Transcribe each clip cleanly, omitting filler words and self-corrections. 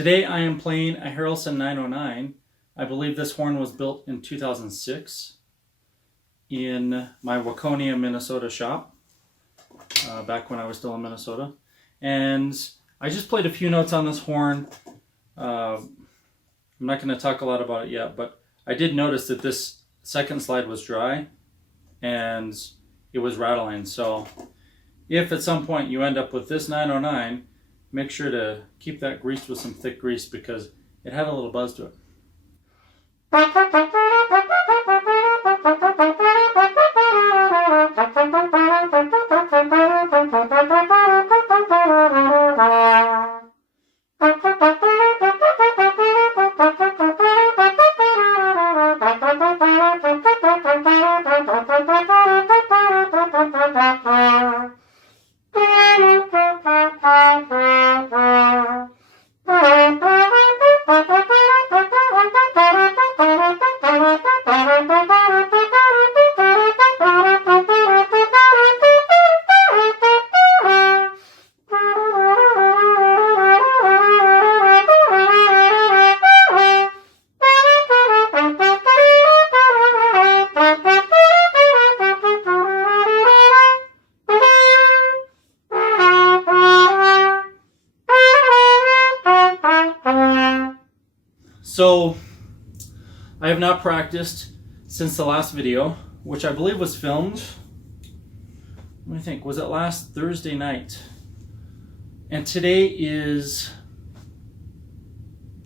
Today I am playing a Harrelson 909. I believe this horn was built in 2006 in my Waconia, Minnesota shop, back when I was still in Minnesota. And I just played a few notes on this horn. I'm not going to talk a lot about it yet, but I did notice that this second slide was dry and it was rattling. So if at some point you end up with this 909, make sure to keep that greased with some thick grease because it had a little buzz to it. So I have not practiced since the last video, which I believe was filmed, let me think, was it last Thursday night? And today is,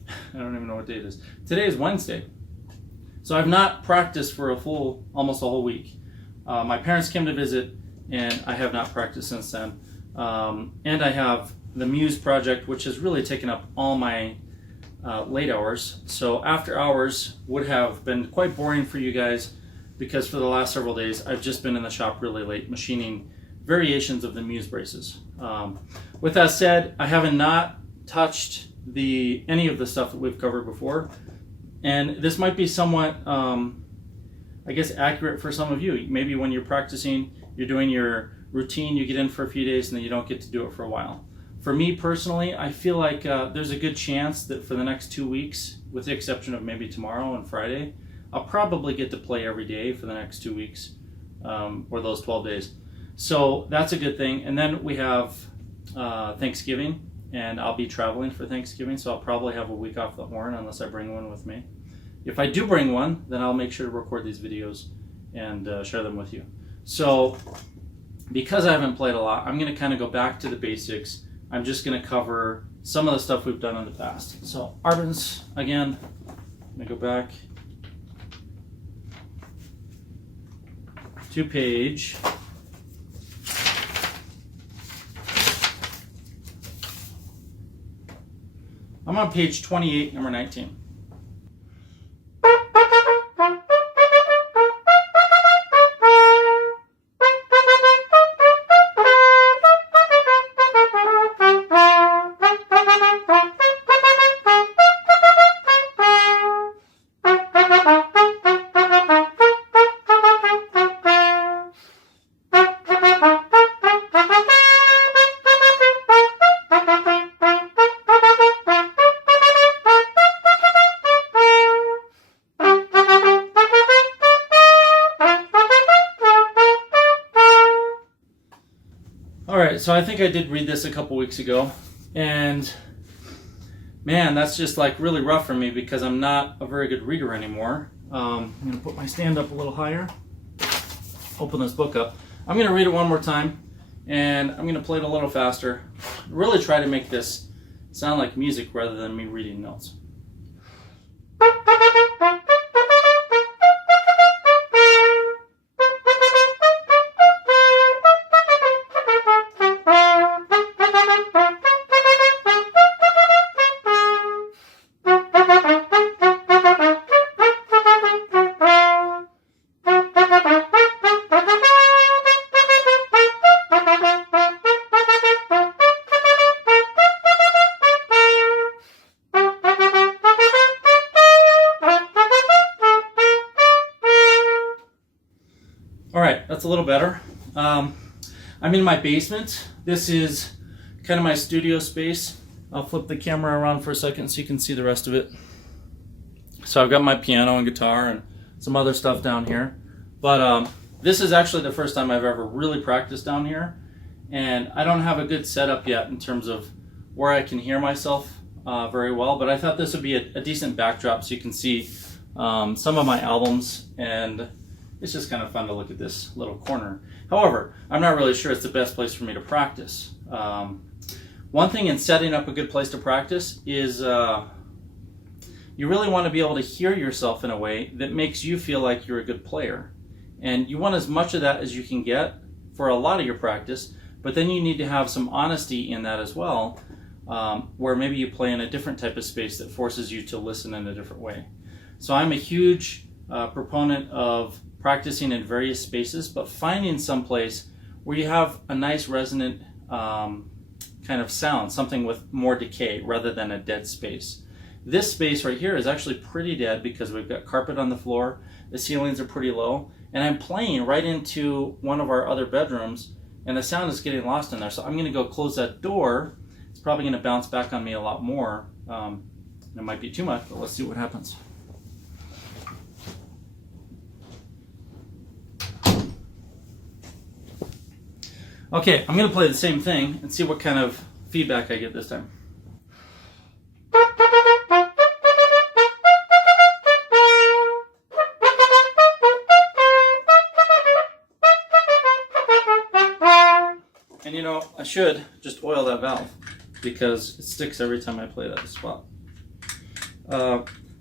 I don't even know what day it is. Today is Wednesday. So I've not practiced for almost a whole week. My parents came to visit and I have not practiced since then. And I have the Muse project, which has really taken up all my late hours. So after hours would have been quite boring for you guys because for the last several days I've just been in the shop really late machining variations of the Muse braces. With that said, I haven't not touched any of the stuff that we've covered before, and this might be somewhat I guess accurate for some of you. Maybe when you're practicing, you're doing your routine, you get in for a few days and then you don't get to do it for a while. For me personally, I feel like there's a good chance that for the next 2 weeks, with the exception of maybe tomorrow and Friday, I'll probably get to play every day for the next 2 weeks, or those 12 days. So that's a good thing. And then we have Thanksgiving, and I'll be traveling for Thanksgiving, so I'll probably have a week off the horn unless I bring one with me. If I do bring one, then I'll make sure to record these videos and share them with you. So because I haven't played a lot, I'm going to kind of go back to the basics. I'm just going to cover some of the stuff we've done in the past. So Arbenz, again, I'm going to go back to page I'm on page 28, number 19. Alright, so I think I did read this a couple weeks ago, and man, that's just like really rough for me because I'm not a very good reader anymore. I'm going to put my stand up a little higher, open this book up. I'm going to read it one more time, and I'm going to play it a little faster. Really try to make this sound like music rather than me reading notes. Alright, that's a little better. I'm in my basement. This is kind of my studio space. I'll flip the camera around for a second so you can see the rest of it. So I've got my piano and guitar and some other stuff down here. But this is actually the first time I've ever really practiced down here. And I don't have a good setup yet in terms of where I can hear myself very well. But I thought this would be a decent backdrop so you can see some of my albums. And it's just kind of fun to look at this little corner. However, I'm not really sure it's the best place for me to practice. One thing in setting up a good place to practice is you really want to be able to hear yourself in a way that makes you feel like you're a good player. And you want as much of that as you can get for a lot of your practice, but then you need to have some honesty in that as well, where maybe you play in a different type of space that forces you to listen in a different way. So I'm a huge proponent of practicing in various spaces, but finding some place where you have a nice resonant kind of sound, something with more decay rather than a dead space. This space right here is actually pretty dead because we've got carpet on the floor, the ceilings are pretty low, and I'm playing right into one of our other bedrooms, and the sound is getting lost in there. So I'm going to go close that door. It's probably going to bounce back on me a lot more. It might be too much, but let's see what happens. Okay, I'm going to play the same thing and see what kind of feedback I get this time. And you know, I should just oil that valve because it sticks every time I play that spot.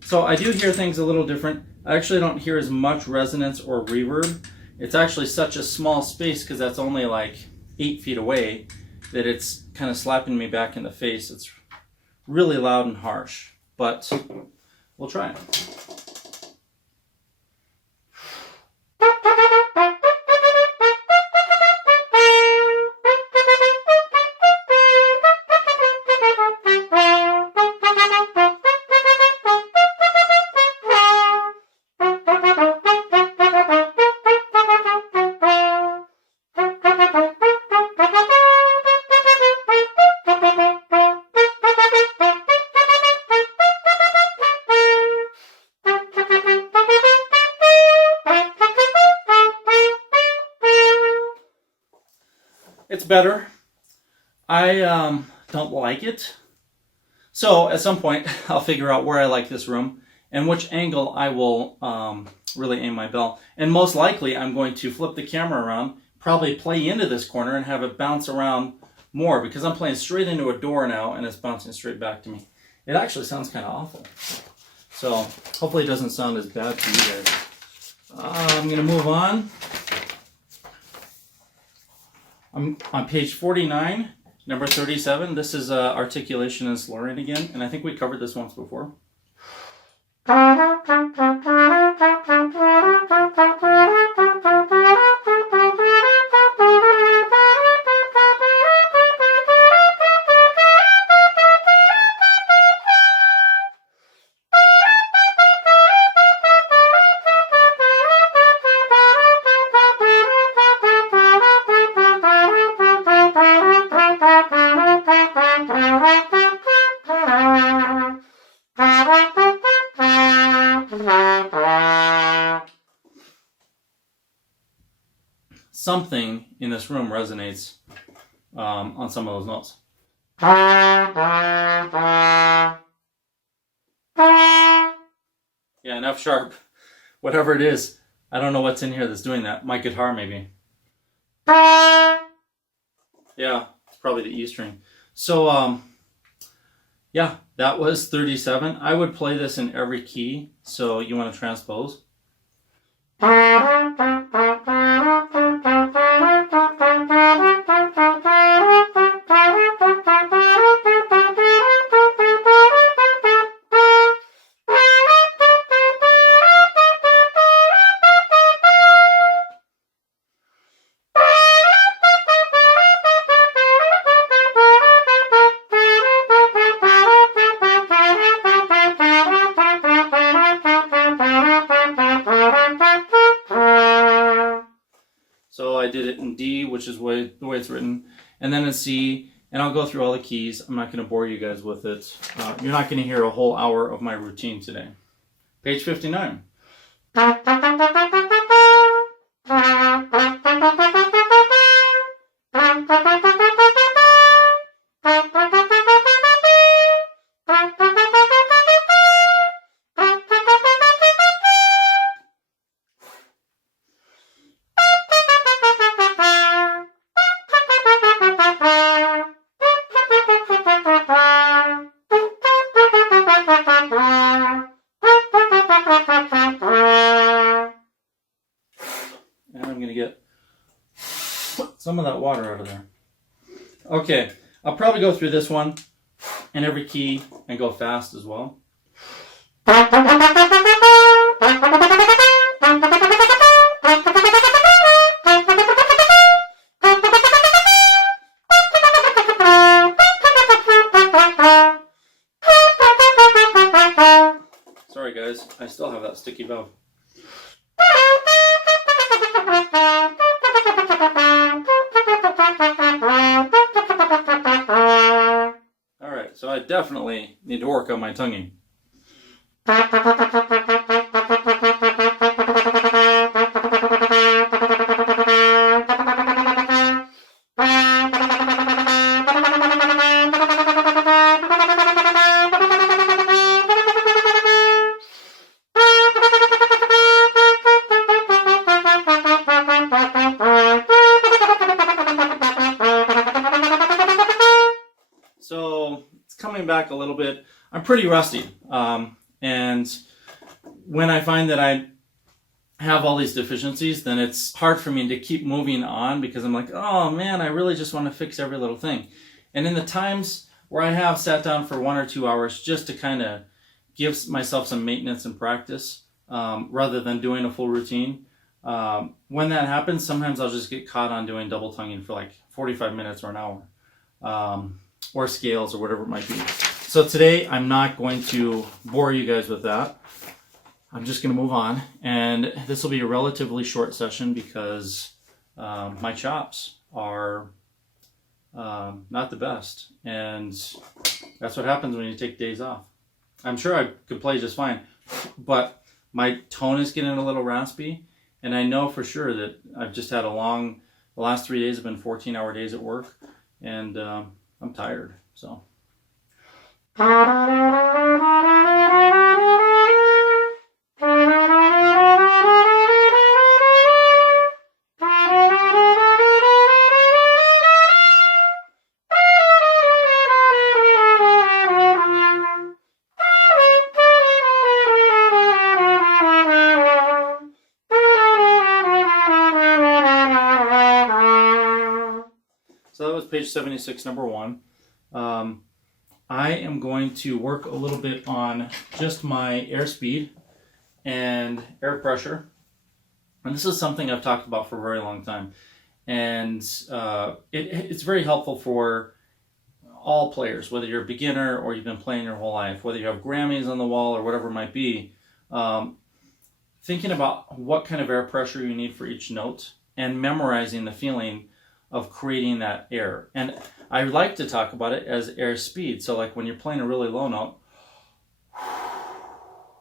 So I do hear things a little different. I actually don't hear as much resonance or reverb. It's actually such a small space because that's only like 8 feet away that it's kind of slapping me back in the face. It's really loud and harsh, but we'll try it. It's better. I don't like it. So at some point, I'll figure out where I like this room and which angle I will really aim my bell. And most likely, I'm going to flip the camera around, probably play into this corner and have it bounce around more because I'm playing straight into a door now and it's bouncing straight back to me. It actually sounds kind of awful. So hopefully it doesn't sound as bad to you guys. I'm going to move on. I'm on page 49, number 37. This is articulation and slurring again, and I think we covered this once before. Something in this room resonates on some of those notes. Yeah, an F sharp, whatever it is. I don't know what's in here that's doing that. My guitar, maybe. Yeah, it's probably the E string. So, yeah, that was 37. I would play this in every key, so you want to transpose. So I did it in D, which is the way it's written, and then in C, and I'll go through all the keys. I'm not going to bore you guys with it. You're not going to hear a whole hour of my routine today. Page 59. Some of that water out of there. Okay, I'll probably go through this one and every key and go fast as well. Sorry guys, I still have that sticky valve. So I definitely need to work on my tonguing. So it's coming back a little bit. I'm pretty rusty. And when I find that I have all these deficiencies, then it's hard for me to keep moving on because I'm like, oh man, I really just want to fix every little thing. And in the times where I have sat down for 1 or 2 hours just to kind of give myself some maintenance and practice rather than doing a full routine, when that happens, sometimes I'll just get caught on doing double tonguing for like 45 minutes or an hour. Or scales or whatever it might be. So today I'm not going to bore you guys with that. I'm just going to move on, and this will be a relatively short session because my chops are not the best, and that's what happens when you take days off. I'm sure I could play just fine, but my tone is getting a little raspy, and I know for sure that I've just had the last 3 days have been 14-hour days at work, and I'm tired, so. So that was page 76, number 1. I am going to work a little bit on just my airspeed and air pressure. And this is something I've talked about for a very long time. And it's very helpful for all players, whether you're a beginner or you've been playing your whole life, whether you have Grammys on the wall or whatever it might be. Thinking about what kind of air pressure you need for each note and memorizing the feeling of creating that air. And I like to talk about it as air speed. So like when you're playing a really low note,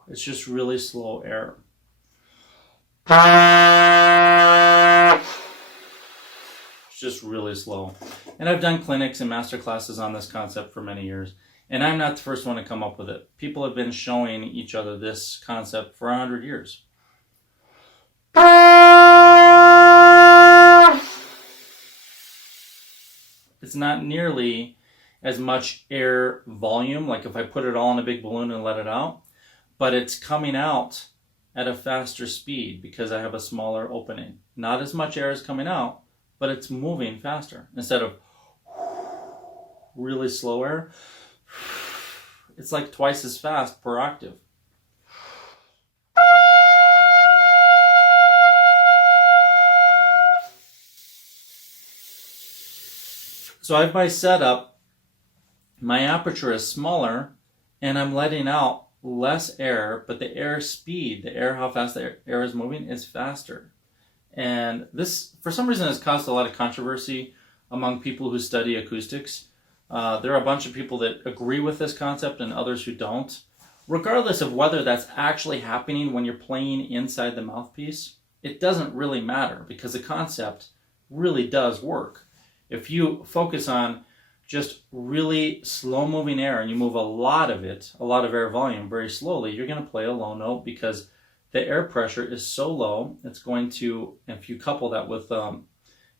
it's just really slow air. It's just really slow. And I've done clinics and master classes on this concept for many years. And I'm not the first one to come up with it. People have been showing each other this concept for 100 years. It's not nearly as much air volume, like if I put it all in a big balloon and let it out, but it's coming out at a faster speed because I have a smaller opening. Not as much air is coming out, but it's moving faster. Instead of really slow air, it's like twice as fast per octave. So I have my setup, my aperture is smaller, and I'm letting out less air, but the air speed, the air, how fast the air is moving, is faster. And this, for some reason, has caused a lot of controversy among people who study acoustics. There are a bunch of people that agree with this concept and others who don't. Regardless of whether that's actually happening when you're playing inside the mouthpiece, it doesn't really matter because the concept really does work. If you focus on just really slow moving air and you move a lot of air volume very slowly, you're going to play a low note because the air pressure is so low, it's going to, if you couple that with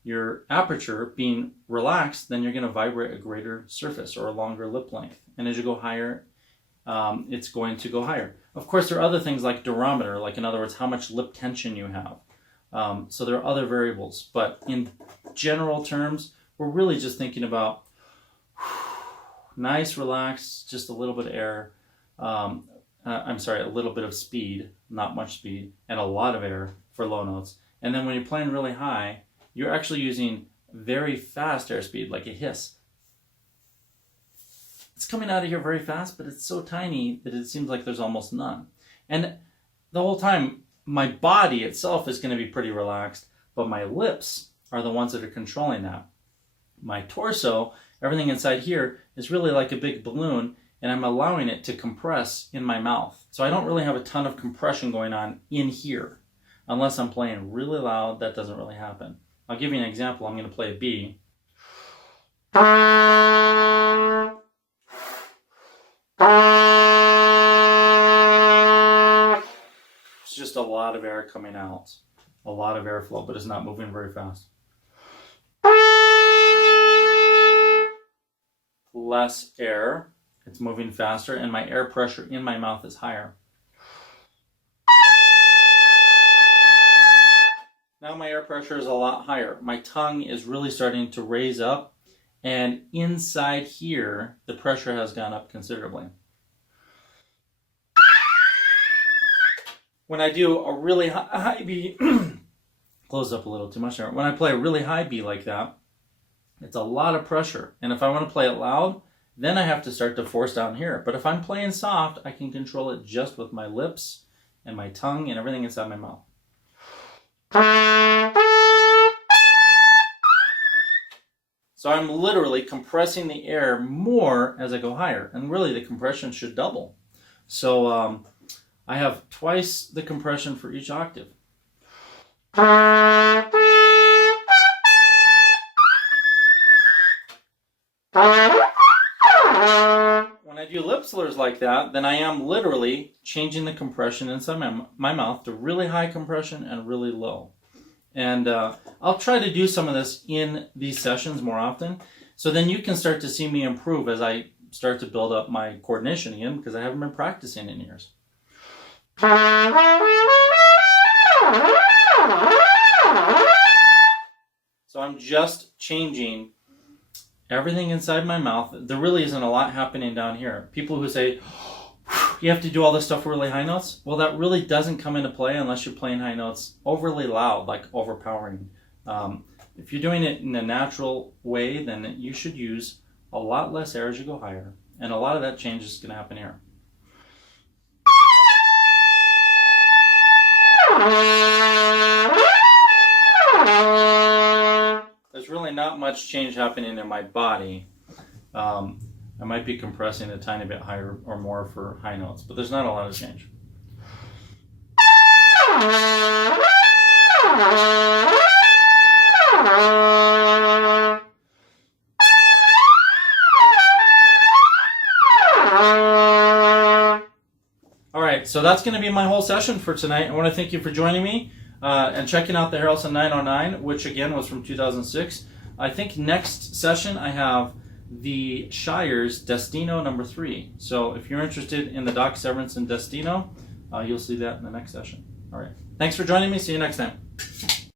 your aperture being relaxed, then you're going to vibrate a greater surface or a longer lip length. And as you go higher, it's going to go higher. Of course, there are other things like durometer, like in other words, how much lip tension you have. So there are other variables, but in general terms, we're really just thinking about nice, relaxed, just a little bit of air. A little bit of speed, not much speed, and a lot of air for low notes. And then when you're playing really high, you're actually using very fast airspeed, like a hiss. It's coming out of here very fast, but it's so tiny that it seems like there's almost none. And the whole time, my body itself is going to be pretty relaxed, but my lips are the ones that are controlling that. My torso, everything inside here, is really like a big balloon, and I'm allowing it to compress in my mouth. So I don't really have a ton of compression going on in here. Unless I'm playing really loud, that doesn't really happen. I'll give you an example. I'm going to play a B. It's just a lot of air coming out. A lot of airflow, but it's not moving very fast. Less air. It's moving faster, and my air pressure in my mouth is higher. Now my air pressure is a lot higher. My tongue is really starting to raise up, and inside here, the pressure has gone up considerably. When I do a really high B, close up a little too much there. When I play a really high B like that, it's a lot of pressure. And if I want to play it loud, then I have to start to force down here. But if I'm playing soft, I can control it just with my lips and my tongue and everything inside my mouth. So I'm literally compressing the air more as I go higher. And really the compression should double. So I have twice the compression for each octave. When I do lip slurs like that, then I am literally changing the compression inside my mouth to really high compression and really low. And I'll try to do some of this in these sessions more often, so then you can start to see me improve as I start to build up my coordination again, because I haven't been practicing in years. So I'm just changing everything inside my mouth. There really isn't a lot happening down here. People who say, you have to do all this stuff for really high notes. Well, that really doesn't come into play unless you're playing high notes overly loud, like overpowering. If you're doing it in a natural way, then you should use a lot less air as you go higher. And a lot of that change is going to happen here. There's really not much change happening in my body. I might be compressing a tiny bit higher or more for high notes, but there's not a lot of change. All right, so that's going to be my whole session for tonight. I want to thank you for joining me and checking out the Harrelson 909, which again was from 2006. I think next session I have the Shire's Destino number 3. So if you're interested in the Doc Severinsen Destino, you'll see that in the next session. All right. Thanks for joining me. See you next time.